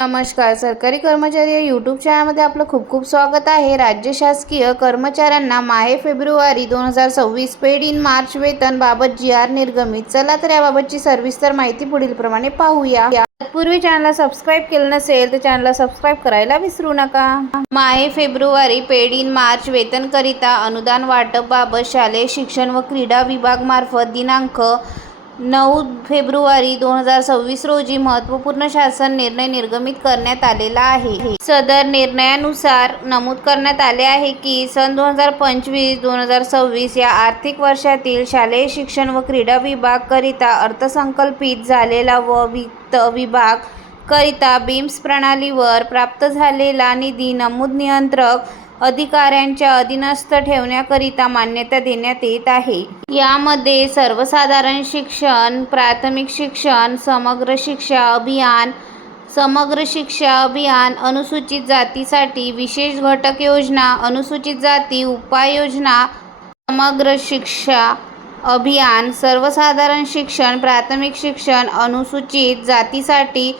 नमस्कार. सरकारी कर्मचारी या यूट्यूब चॅनलमध्ये आपलं खूप खूप स्वागत आहे. राज्य शासकीय कर्मचाऱ्यांना माहे फेब्रुवारी 2026 पेड इन मार्च वेतन बाबत जी.आर. निर्गमित. चला तर याबाबतची सविस्तर माहिती पुढीलप्रमाणे पाहूया. तत्पूर्वी चॅनलला सबस्क्राईब केलं नसेल तर चॅनलला सबस्क्राईब करायला विसरू नका. माहे फेब्रुवारी पेड इन मार्च वेतनकरिता अनुदान वाटप बाबत शालेय शिक्षण व क्रीडा विभागामार्फत दिनांक 9 फेब्रुवारी 2026 रोजी महत्त्वपूर्ण शासन निर्णय निर्गमित करण्यात आलेला आहे. सदर निर्णयानुसार नमूद करण्यात आले आहे की सन 2025-2026 या आर्थिक वर्षातील शालेय शिक्षण व क्रीडा विभाग करिता अर्थसंकल्पित झालेला व वित्त विभाग करिता बीम्स प्रणालीवर प्राप्त झालेला निधी नमूद नियंत्रक अधिकाऱ्यांच्या अधीनस्थ ठेवण्याकरिता मान्यता देण्यात येत आहे. यामध्ये सर्वसाधारण शिक्षण, प्राथमिक शिक्षण, समग्र शिक्षा अभियान, अनुसूचित जातीसाठी विशेष घटक योजना, अनुसूचित जाती उपाययोजना, समग्र शिक्षा अभियान, सर्वसाधारण शिक्षण, प्राथमिक शिक्षण, अनुसूचित जातीसाठी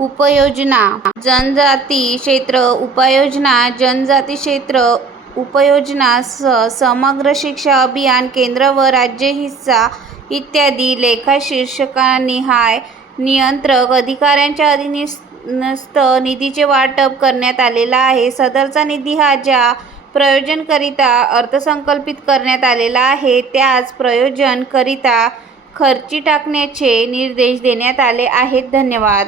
उपयोजना, जनजाती क्षेत्र उपयोजना, जनजाती क्षेत्र उपयोजना, समग्र शिक्षा अभियान, केंद्र व राज्य हिस्सा इत्यादी लेखाशीर्षकानिहाय नियंत्रक अधिकाऱ्यांच्या अधीनस्थ निधीचे वाटप करण्यात आलेला आहे. सदरचा निधी हा ज्या प्रयोजनाकरिता अर्थसंकल्पित करण्यात आलेला आहे त्याच प्रयोजनाकरिता खर्ची टाकण्याचे निर्देश देण्यात आले आहेत. धन्यवाद.